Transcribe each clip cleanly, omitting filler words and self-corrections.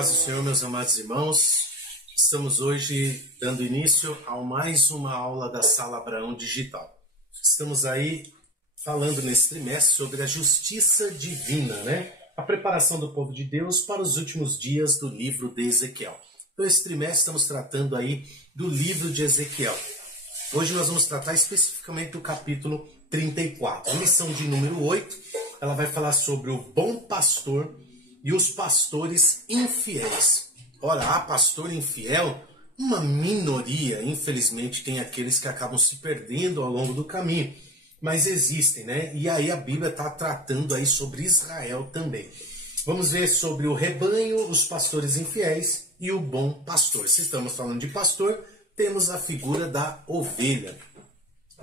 paz do Senhor, meus amados irmãos. Estamos hoje dando início a mais uma aula da Sala Abraão Digital. Estamos aí falando nesse trimestre sobre a justiça divina, né? A preparação do povo de Deus para os últimos dias do livro de Ezequiel. Então, esse trimestre estamos tratando aí do livro de Ezequiel. Hoje nós vamos tratar especificamente do capítulo 34. A lição de número 8, ela vai falar sobre o bom pastor e os pastores infiéis. Ora, há pastor infiel? Uma minoria, infelizmente, tem aqueles que acabam se perdendo ao longo do caminho. Mas existem, né? E aí a Bíblia está tratando aí sobre Israel também. Vamos ver sobre o rebanho, os pastores infiéis e o bom pastor. Se estamos falando de pastor, temos a figura da ovelha.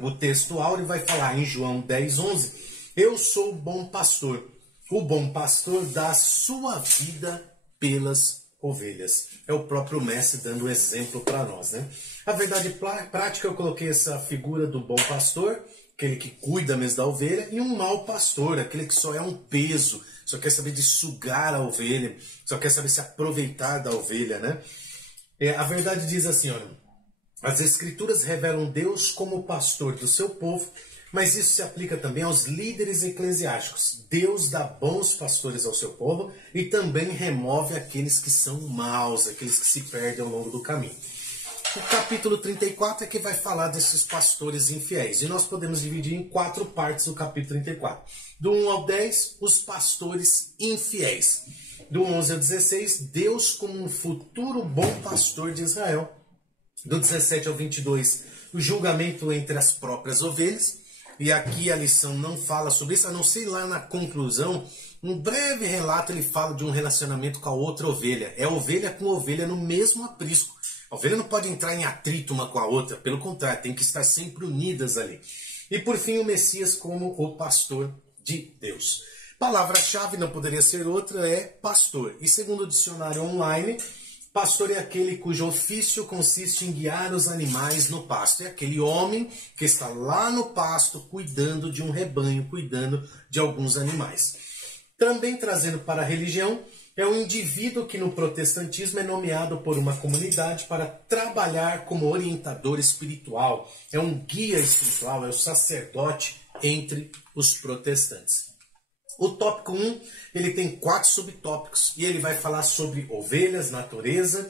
O texto áureo vai falar em João 10:11, eu sou o bom pastor. O bom pastor dá a sua vida pelas ovelhas. É o próprio mestre dando o exemplo para nós, né? A verdade prática, eu coloquei essa figura do bom pastor, aquele que cuida mesmo da ovelha, e um mau pastor, aquele que só é um peso, só quer saber de sugar a ovelha, só quer saber se aproveitar da ovelha, né? A verdade diz assim, olha, as Escrituras revelam Deus como pastor do seu povo, mas isso se aplica também aos líderes eclesiásticos. Deus dá bons pastores ao seu povo e também remove aqueles que são maus, aqueles que se perdem ao longo do caminho. O capítulo 34 é que vai falar desses pastores infiéis. E nós podemos dividir em 4 partes o capítulo 34. Do 1 ao 10, os pastores infiéis. Do 11 ao 16, Deus como um futuro bom pastor de Israel. Do 17 ao 22, o julgamento entre as próprias ovelhas. E aqui a lição não fala sobre isso, a não ser lá na conclusão, um breve relato ele fala de um relacionamento com a outra ovelha. É ovelha com ovelha no mesmo aprisco. A ovelha não pode entrar em atrito uma com a outra, pelo contrário, tem que estar sempre unidas ali. E por fim o Messias como o pastor de Deus. Palavra-chave não poderia ser outra, é pastor. E segundo o dicionário online, pastor é aquele cujo ofício consiste em guiar os animais no pasto. É aquele homem que está lá no pasto cuidando de um rebanho, cuidando de alguns animais. Também trazendo para a religião, é o indivíduo que no protestantismo é nomeado por uma comunidade para trabalhar como orientador espiritual. É um guia espiritual, é o sacerdote entre os protestantes. O tópico 1, ele tem 4 subtópicos e ele vai falar sobre ovelhas, natureza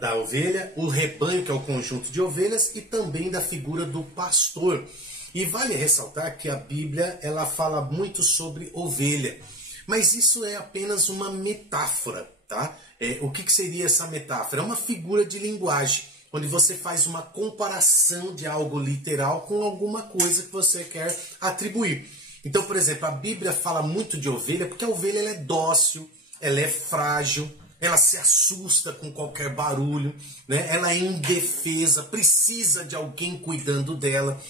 da ovelha, o rebanho, que é o conjunto de ovelhas, e também da figura do pastor. E vale ressaltar que a Bíblia ela fala muito sobre ovelha, mas isso é apenas uma metáfora, tá? O que seria essa metáfora? É uma figura de linguagem, onde você faz uma comparação de algo literal com alguma coisa que você quer atribuir. Então, por exemplo, a Bíblia fala muito de ovelha porque a ovelha ela é dócil, ela é frágil, ela se assusta com qualquer barulho, né? Ela é indefesa, precisa de alguém cuidando dela.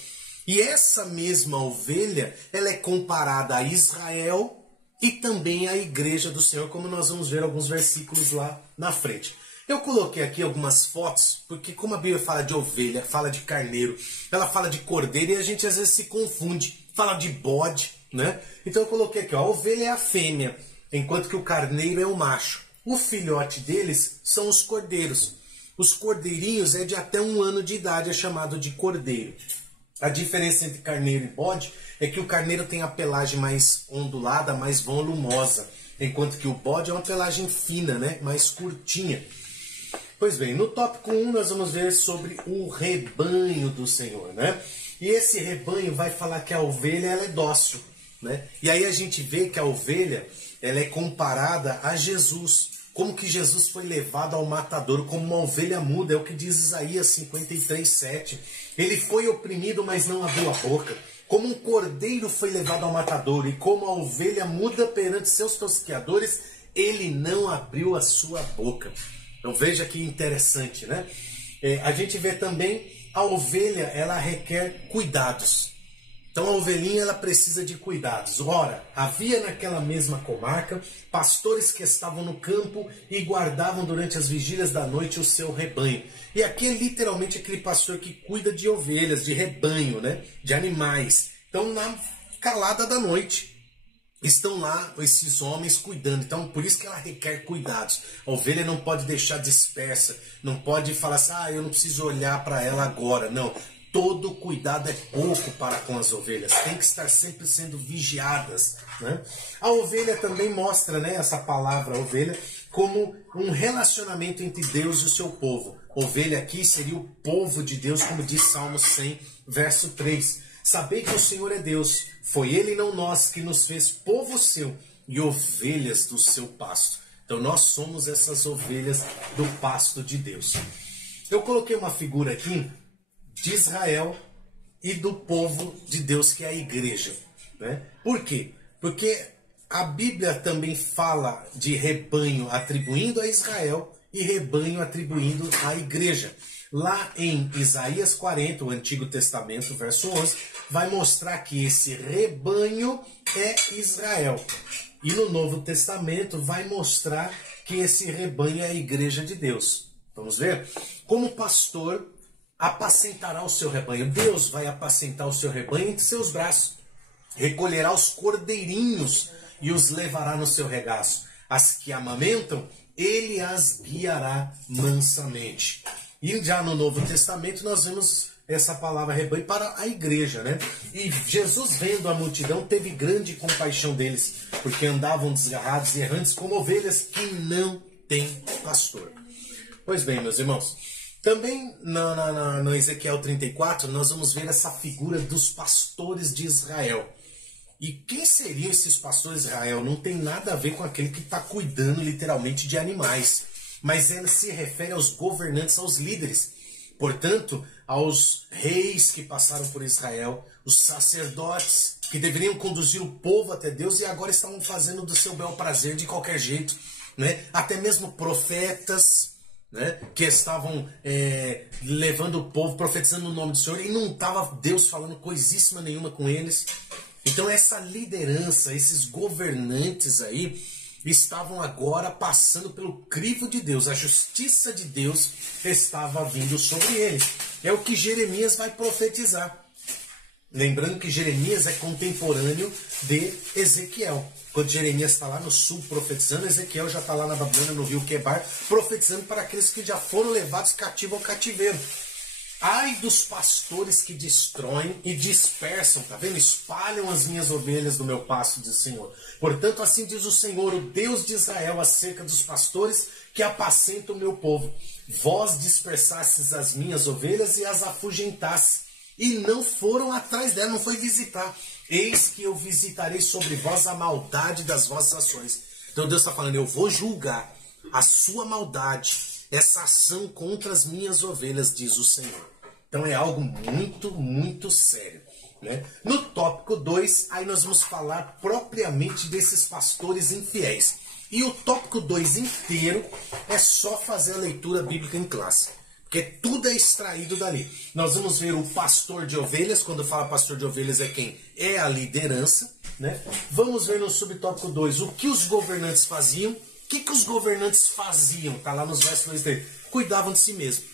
E essa mesma ovelha, ela é comparada a Israel e também à igreja do Senhor, como nós vamos ver alguns versículos lá na frente. Eu coloquei aqui algumas fotos, porque como a Bíblia fala de ovelha, fala de carneiro, ela fala de cordeiro e a gente às vezes se confunde. Fala de bode, né? Então eu coloquei aqui, ó, a ovelha é a fêmea, enquanto que o carneiro é o macho. O filhote deles são os cordeiros. Os cordeirinhos é de até 1 ano de idade, é chamado de cordeiro. A diferença entre carneiro e bode é que o carneiro tem a pelagem mais ondulada, mais volumosa, enquanto que o bode é uma pelagem fina, né? Mais curtinha. Pois bem, no tópico 1 nós vamos ver sobre o rebanho do Senhor, né? E esse rebanho vai falar que a ovelha ela é dócil, né? E aí a gente vê que a ovelha ela é comparada a Jesus. Como que Jesus foi levado ao matadouro, como uma ovelha muda, é o que diz Isaías 53:7. Ele foi oprimido, mas não abriu a boca. Como um cordeiro foi levado ao matadouro, e como a ovelha muda perante seus tosqueadores, ele não abriu a sua boca. Então veja que interessante, né? A gente vê também a ovelha, ela requer cuidados. Então a ovelhinha, ela precisa de cuidados. Ora, havia naquela mesma comarca pastores que estavam no campo e guardavam durante as vigílias da noite o seu rebanho. E aqui é literalmente aquele pastor que cuida de ovelhas, de rebanho, né? De animais. Então na calada da noite, estão lá esses homens cuidando. Então, por isso que ela requer cuidados. A ovelha não pode deixar dispersa, não pode falar assim, eu não preciso olhar para ela agora. Não, todo cuidado é pouco para com as ovelhas. Tem que estar sempre sendo vigiadas, né? A ovelha também mostra, né, essa palavra ovelha como um relacionamento entre Deus e o seu povo. Ovelha aqui seria o povo de Deus, como diz Salmo 100, verso 3. Sabei que o Senhor é Deus, foi Ele e não nós que nos fez povo seu e ovelhas do seu pasto. Então nós somos essas ovelhas do pasto de Deus. Eu coloquei uma figura aqui de Israel e do povo de Deus, que é a igreja, né? Por quê? Porque a Bíblia também fala de rebanho atribuindo a Israel e rebanho atribuindo à igreja. Lá em Isaías 40, o Antigo Testamento, verso 11, vai mostrar que esse rebanho é Israel. E no Novo Testamento vai mostrar que esse rebanho é a igreja de Deus. Vamos ver? Como pastor apacentará o seu rebanho. Deus vai apacentar o seu rebanho entre seus braços. Recolherá os cordeirinhos e os levará no seu regaço. As que amamentam, ele as guiará mansamente. E já no Novo Testamento nós vemos essa palavra rebanho para a igreja, né? E Jesus, vendo a multidão, teve grande compaixão deles, porque andavam desgarrados e errantes como ovelhas que não têm pastor. Pois bem, meus irmãos, também no Ezequiel 34 nós vamos ver essa figura dos pastores de Israel. E quem seriam esses pastores de Israel? Não tem nada a ver com aquele que está cuidando literalmente de animais, mas ele se refere aos governantes, aos líderes. Portanto, aos reis que passaram por Israel, os sacerdotes que deveriam conduzir o povo até Deus e agora estavam fazendo do seu bel prazer de qualquer jeito, né? Até mesmo profetas, né, que estavam levando o povo, profetizando o nome do Senhor, e não estava Deus falando coisíssima nenhuma com eles. Então essa liderança, esses governantes aí, estavam agora passando pelo crivo de Deus. A justiça de Deus estava vindo sobre eles. É o que Jeremias vai profetizar. Lembrando que Jeremias é contemporâneo de Ezequiel. Quando Jeremias está lá no sul profetizando, Ezequiel já está lá na Babilônia, no rio Quebar, profetizando para aqueles que já foram levados cativo ao cativeiro. Ai dos pastores que destroem e dispersam, tá vendo? Espalham as minhas ovelhas do meu pasto, diz o Senhor. Portanto, assim diz o Senhor, o Deus de Israel, acerca dos pastores que apacentam o meu povo. Vós dispersastes as minhas ovelhas e as afugentastes, e não foram atrás dela, não foi visitar. Eis que eu visitarei sobre vós a maldade das vossas ações. Então Deus está falando, eu vou julgar a sua maldade, essa ação contra as minhas ovelhas, diz o Senhor. Então é algo muito, muito sério, né? No tópico 2, aí nós vamos falar propriamente desses pastores infiéis. E o tópico 2 inteiro é só fazer a leitura bíblica em classe, porque tudo é extraído dali. Nós vamos ver o pastor de ovelhas. Quando fala pastor de ovelhas é quem? É a liderança, né? Vamos ver no subtópico 2 o que os governantes faziam. O que os governantes faziam? Está lá nos versos 2 e 3. Cuidavam de si mesmo.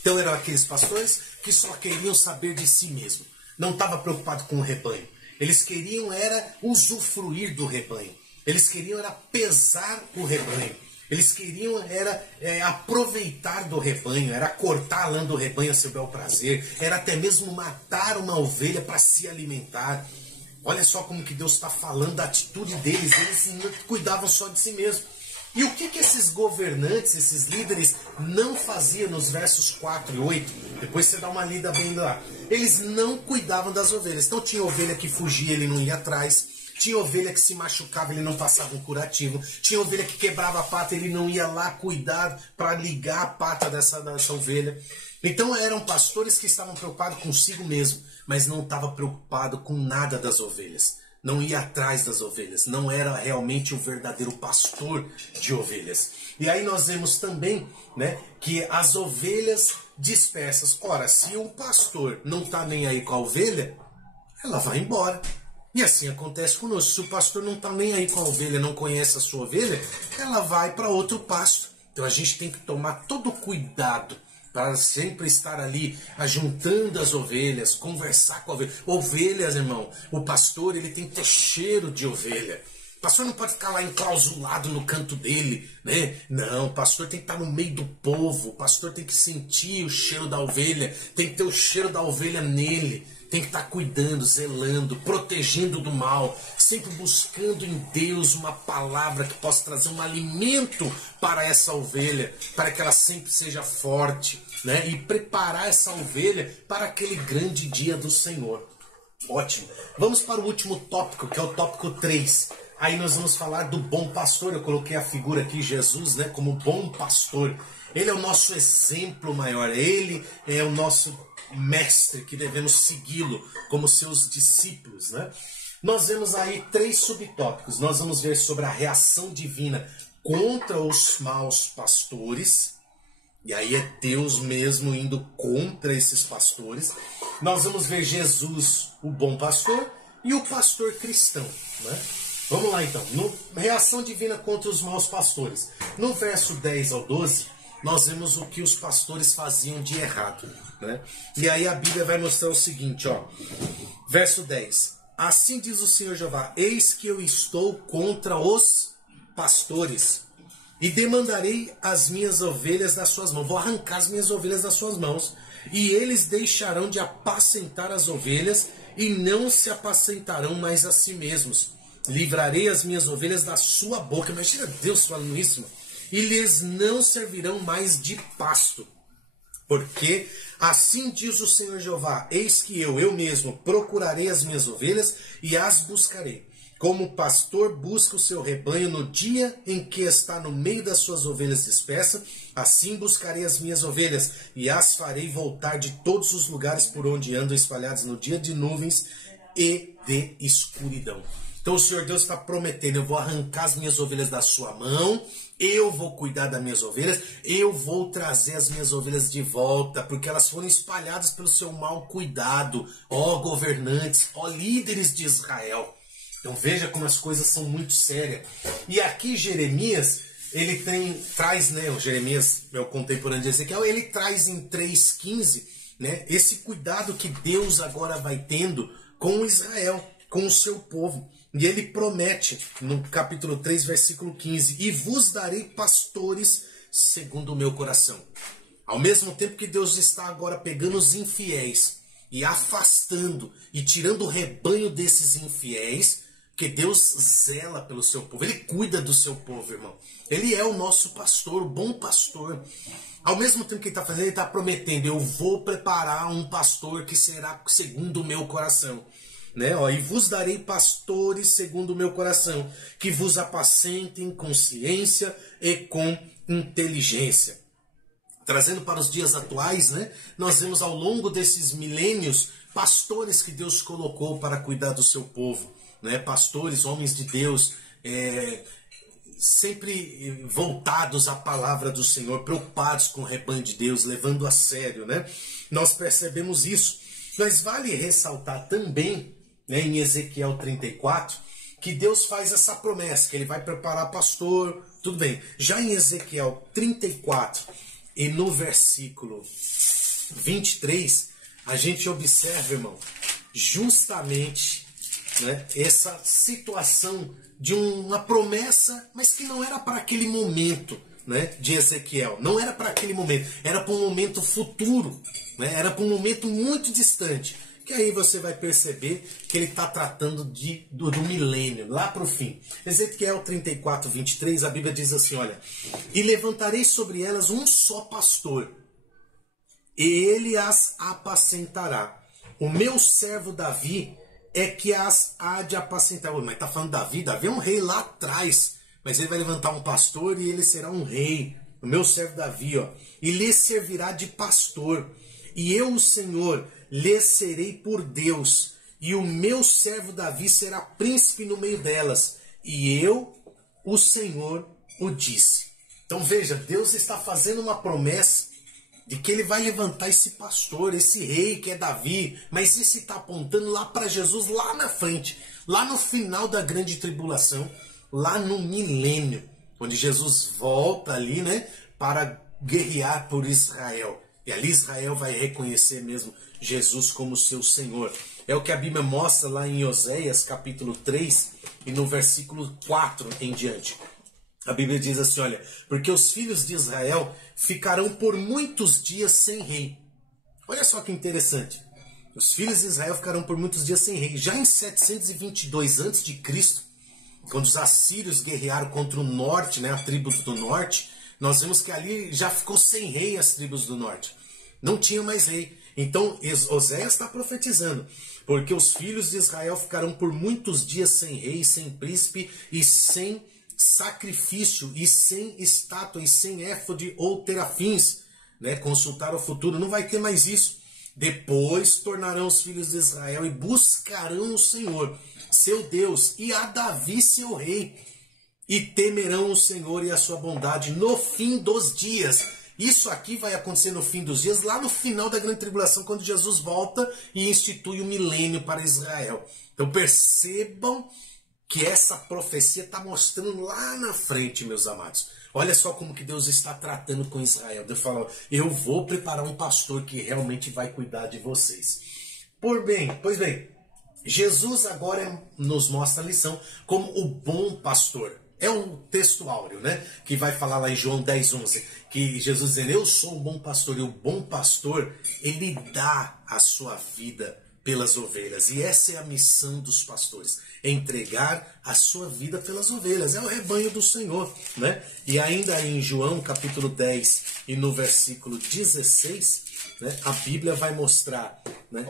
Então eram aqueles pastores que só queriam saber de si mesmo. Não estava preocupado com o rebanho. Eles queriam era usufruir do rebanho. Eles queriam era pesar o rebanho. Eles queriam era aproveitar do rebanho, era cortar a lã do rebanho a seu bel prazer, era até mesmo matar uma ovelha para se alimentar. Olha só como que Deus está falando da atitude deles. Eles não cuidavam só de si mesmos. E o que esses governantes, esses líderes não faziam nos versos 4 e 8? Depois você dá uma lida bem lá. Eles não cuidavam das ovelhas. Então tinha ovelha que fugia, ele não ia atrás. Tinha ovelha que se machucava, ele não passava um curativo. Tinha ovelha que quebrava a pata, ele não ia lá cuidar para ligar a pata dessa ovelha. Então eram pastores que estavam preocupados consigo mesmo, mas não estavam preocupados com nada das ovelhas. Não ia atrás das ovelhas, não era realmente o verdadeiro pastor de ovelhas. E aí nós vemos também, né, que as ovelhas dispersas. Ora, se o pastor não está nem aí com a ovelha, ela vai embora. E assim acontece conosco. Se o pastor não está nem aí com a ovelha, não conhece a sua ovelha, ela vai para outro pasto. Então a gente tem que tomar todo cuidado para sempre estar ali, ajuntando as ovelhas, conversar com a ovelha. Ovelhas, irmão, o pastor ele tem que ter cheiro de ovelha. O pastor não pode ficar lá enclausulado no canto dele, né? Não, o pastor tem que estar no meio do povo, o pastor tem que sentir o cheiro da ovelha, tem que ter o cheiro da ovelha nele, tem que estar cuidando, zelando, protegendo do mal, sempre buscando em Deus uma palavra que possa trazer um alimento para essa ovelha, para que ela sempre seja forte, né? E preparar essa ovelha para aquele grande dia do Senhor. Ótimo. Vamos para o último tópico, que é o tópico 3. Aí nós vamos falar do bom pastor. Eu coloquei a figura aqui, Jesus, né, como bom pastor. Ele é o nosso exemplo maior. Ele é o nosso mestre que devemos segui-lo como seus discípulos, né? Nós vemos aí 3 subtópicos. Nós vamos ver sobre a reação divina contra os maus pastores. E aí é Deus mesmo indo contra esses pastores. Nós vamos ver Jesus, o bom pastor, e o pastor cristão, né? Vamos lá então, reação divina contra os maus pastores. No verso 10 ao 12, nós vemos o que os pastores faziam de errado, né? E aí a Bíblia vai mostrar o seguinte, ó. Verso 10. Assim diz o Senhor Jeová, eis que eu estou contra os pastores e demandarei as minhas ovelhas das suas mãos. Vou arrancar as minhas ovelhas das suas mãos e eles deixarão de apacentar as ovelhas e não se apacentarão mais a si mesmos. Livrarei as minhas ovelhas da sua boca. Imagina Deus falando isso, mano. E lhes não servirão mais de pasto. Porque assim diz o Senhor Jeová, eis que eu mesmo, procurarei as minhas ovelhas e as buscarei. Como o pastor busca o seu rebanho no dia em que está no meio das suas ovelhas dispersas, assim buscarei as minhas ovelhas e as farei voltar de todos os lugares por onde andam espalhadas no dia de nuvens e de escuridão. Então o Senhor Deus está prometendo, eu vou arrancar as minhas ovelhas da sua mão, eu vou cuidar das minhas ovelhas, eu vou trazer as minhas ovelhas de volta, porque elas foram espalhadas pelo seu mau cuidado, ó governantes, ó líderes de Israel. Então veja como as coisas são muito sérias. E aqui Jeremias, ele traz, né, o Jeremias, meu contemporâneo de Ezequiel, ele traz em 3,15, né, esse cuidado que Deus agora vai tendo com Israel, com o seu povo. E ele promete, no capítulo 3, versículo 15, e vos darei pastores segundo o meu coração. Ao mesmo tempo que Deus está agora pegando os infiéis e afastando e tirando o rebanho desses infiéis, que Deus zela pelo seu povo, ele cuida do seu povo, irmão. Ele é o nosso pastor, o bom pastor. Ao mesmo tempo que ele está fazendo, ele está prometendo, eu vou preparar um pastor que será segundo o meu coração. Né? Ó, e vos darei pastores segundo o meu coração, que vos apacentem com ciência e com inteligência. Trazendo para os dias atuais, né, nós vemos ao longo desses milênios pastores que Deus colocou para cuidar do seu povo, né? Pastores, homens de Deus, sempre voltados à palavra do Senhor, preocupados com o rebanho de Deus, levando a sério, né? Nós percebemos isso. Mas vale ressaltar também, né, em Ezequiel 34, que Deus faz essa promessa, que ele vai preparar pastor, tudo bem. Já em Ezequiel 34, e no versículo 23, a gente observa, irmão, justamente, né, essa situação de uma promessa, mas que não era para aquele momento, né, de Ezequiel. Não era para aquele momento, era para um momento futuro, né, era para um momento muito distante. Que aí você vai perceber que ele está tratando do milênio, lá para o fim. Ezequiel 34, 23, a Bíblia diz assim, olha, e levantarei sobre elas um só pastor, e ele as apacentará. O meu servo Davi é que as há de apacentar. Mas está falando Davi? Davi é um rei lá atrás, mas ele vai levantar um pastor e ele será um rei. O meu servo Davi, ó, e lhe servirá de pastor, e eu, o Senhor, lhe serei por Deus, e o meu servo Davi será príncipe no meio delas, e eu, o Senhor, o disse. Então veja, Deus está fazendo uma promessa de que ele vai levantar esse pastor, esse rei que é Davi, mas isso está apontando lá para Jesus, lá na frente, lá no final da grande tribulação, lá no milênio, onde Jesus volta ali, né, para guerrear por Israel. E ali Israel vai reconhecer mesmo Jesus como seu Senhor. É o que a Bíblia mostra lá em Oséias capítulo 3 e no versículo 4 em diante. A Bíblia diz assim, olha, porque os filhos de Israel ficarão por muitos dias sem rei. Olha só que interessante. Os filhos de Israel ficarão por muitos dias sem rei. Já em 722 a.C., quando os assírios guerrearam contra o norte, né, a tribo do norte, nós vemos que ali já ficou sem rei as tribos do norte. Não tinha mais rei. Então Oséias está profetizando, porque os filhos de Israel ficarão por muitos dias sem rei, sem príncipe e sem sacrifício, e sem estátua, e sem éfode ou terafins, né? Consultar o futuro, não vai ter mais isso. Depois tornarão os filhos de Israel e buscarão o Senhor, seu Deus, e a Davi, seu rei, e temerão o Senhor e a sua bondade no fim dos dias. Isso aqui vai acontecer no fim dos dias, lá no final da grande tribulação, quando Jesus volta e institui o milênio para Israel. Então percebam que essa profecia está mostrando lá na frente, meus amados. Olha só como que Deus está tratando com Israel. Deus fala, eu vou preparar um pastor que realmente vai cuidar de vocês. Pois bem, Jesus agora nos mostra a lição como o bom pastor. É um texto áureo, né? Que vai falar lá em João 10:11, que Jesus dizendo, eu sou o bom pastor, e o bom pastor, ele dá a sua vida pelas ovelhas. E essa é a missão dos pastores, entregar a sua vida pelas ovelhas. É o rebanho do Senhor, né? E ainda em João capítulo 10 e no versículo 16, né, a Bíblia vai mostrar, né?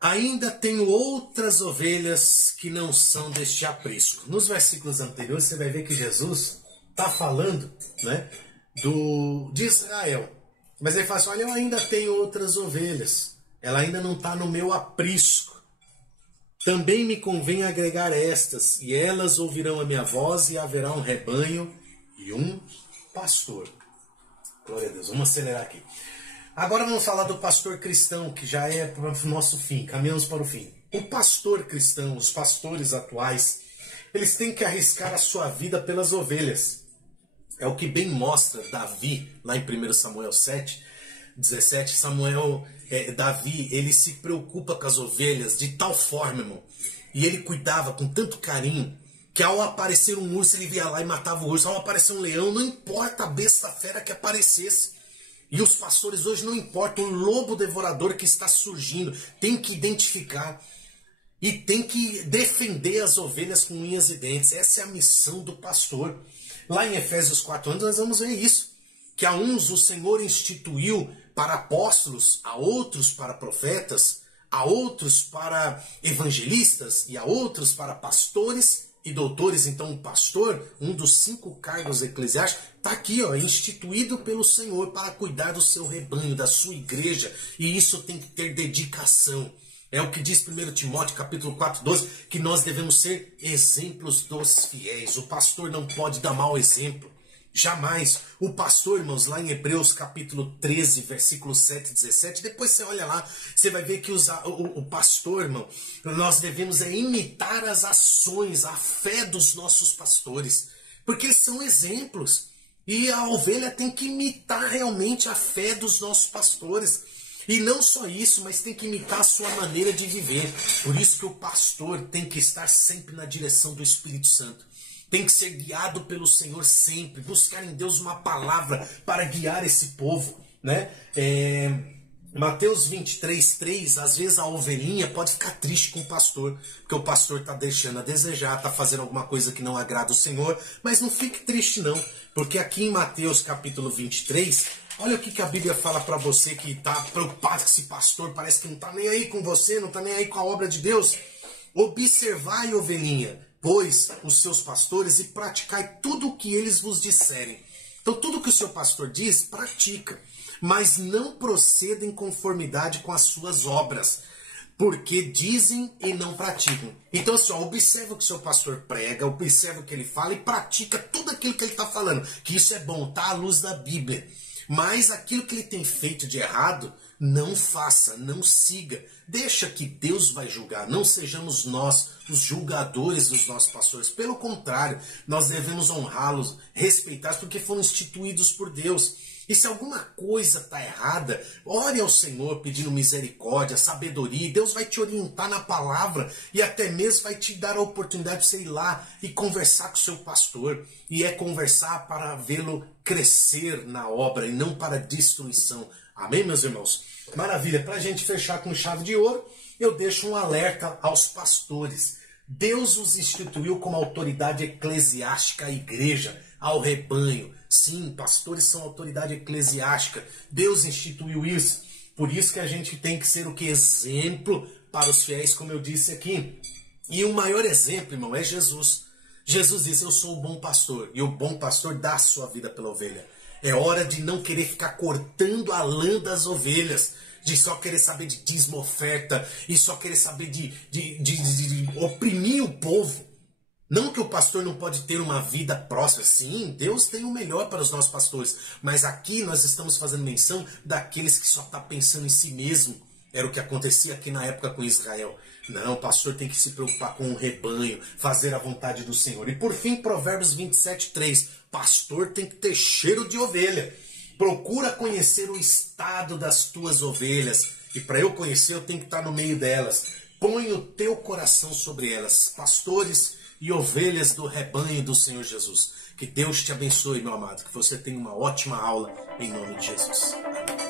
Ainda tenho outras ovelhas que não são deste aprisco. Nos versículos anteriores você vai ver que Jesus está falando, né, de Israel. Mas ele fala assim, olha, eu ainda tenho outras ovelhas. Ela ainda não está no meu aprisco. Também me convém agregar estas, e elas ouvirão a minha voz, e haverá um rebanho e um pastor. Glória a Deus. Vamos acelerar aqui. Agora vamos falar do pastor cristão, que já é para o nosso fim, caminhamos para o fim. O pastor cristão, os pastores atuais, eles têm que arriscar a sua vida pelas ovelhas. É o que bem mostra Davi, lá em 1 Samuel 7:17. Davi, ele se preocupa com as ovelhas de tal forma, irmão, e ele cuidava com tanto carinho, que ao aparecer um urso, ele ia lá e matava o urso. Ao aparecer um leão, não importa a besta fera que aparecesse. E os pastores hoje não importa o lobo devorador que está surgindo, tem que identificar e tem que defender as ovelhas com unhas e dentes. Essa é a missão do pastor. Lá em Efésios 4:11 nós vamos ver isso, que a uns o Senhor instituiu para apóstolos, a outros para profetas, a outros para evangelistas e a outros para pastores e doutores. Então o pastor, um dos 5 cargos eclesiásticos, está aqui, ó, instituído pelo Senhor para cuidar do seu rebanho, da sua igreja, e isso tem que ter dedicação. É o que diz 1 Timóteo capítulo 4:12, que nós devemos ser exemplos dos fiéis. O pastor não pode dar mau exemplo. Jamais. O pastor, irmãos, lá em Hebreus capítulo 13, versículo 7 e 17, depois você olha lá, você vai ver que o pastor, irmão, nós devemos imitar as ações, a fé dos nossos pastores, porque eles são exemplos. E a ovelha tem que imitar realmente a fé dos nossos pastores. E não só isso, mas tem que imitar a sua maneira de viver. Por isso que o pastor tem que estar sempre na direção do Espírito Santo. Tem que ser guiado pelo Senhor sempre. Buscar em Deus uma palavra para guiar esse povo, né? Mateus 23:3, às vezes a ovelhinha pode ficar triste com o pastor, porque o pastor está deixando a desejar, está fazendo alguma coisa que não agrada o Senhor, mas não fique triste não, porque aqui em Mateus capítulo 23, olha o que a Bíblia fala para você que está preocupado com esse pastor, parece que não está nem aí com você, não está nem aí com a obra de Deus. Observai, ovelhinha, pois os seus pastores, e praticai tudo o que eles vos disserem. Então tudo que o seu pastor diz, pratica, mas não proceda em conformidade com as suas obras, porque dizem e não praticam. Então assim, observa o que o seu pastor prega, observa o que ele fala e pratica tudo aquilo que ele está falando, que isso é bom, está à luz da Bíblia. Mas aquilo que ele tem feito de errado, não faça, não siga. Deixa que Deus vai julgar. Não sejamos nós os julgadores dos nossos pastores. Pelo contrário, nós devemos honrá-los, respeitá-los, porque foram instituídos por Deus. E se alguma coisa está errada, ore ao Senhor pedindo misericórdia, sabedoria, e Deus vai te orientar na palavra e até mesmo vai te dar a oportunidade de você ir lá e conversar com o seu pastor. E é conversar para vê-lo crescer na obra e não para destruição. Amém, meus irmãos? Maravilha. Para a gente fechar com chave de ouro, eu deixo um alerta aos pastores. Deus os instituiu como autoridade eclesiástica à igreja, ao rebanho. Sim, pastores são autoridade eclesiástica. Deus instituiu isso. Por isso que a gente tem que ser o que? Exemplo para os fiéis, como eu disse aqui. E o maior exemplo, irmão, é Jesus. Jesus disse, eu sou o bom pastor. E o bom pastor dá a sua vida pela ovelha. É hora de não querer ficar cortando a lã das ovelhas. De só querer saber de dízimo, oferta. E só querer saber de oprimir o povo. Não que o pastor não pode ter uma vida próspera. Sim, Deus tem o melhor para os nossos pastores. Mas aqui nós estamos fazendo menção daqueles que só estão pensando em si mesmo. Era o que acontecia aqui na época com Israel. Não, o pastor tem que se preocupar com o rebanho, fazer a vontade do Senhor. E por fim, Provérbios 27:3. Pastor tem que ter cheiro de ovelha. Procura conhecer o estado das tuas ovelhas. E para eu conhecer, eu tenho que estar no meio delas. Põe o teu coração sobre elas. Pastores e ovelhas do rebanho do Senhor Jesus. Que Deus te abençoe, meu amado. Que você tenha uma ótima aula em nome de Jesus. Amém.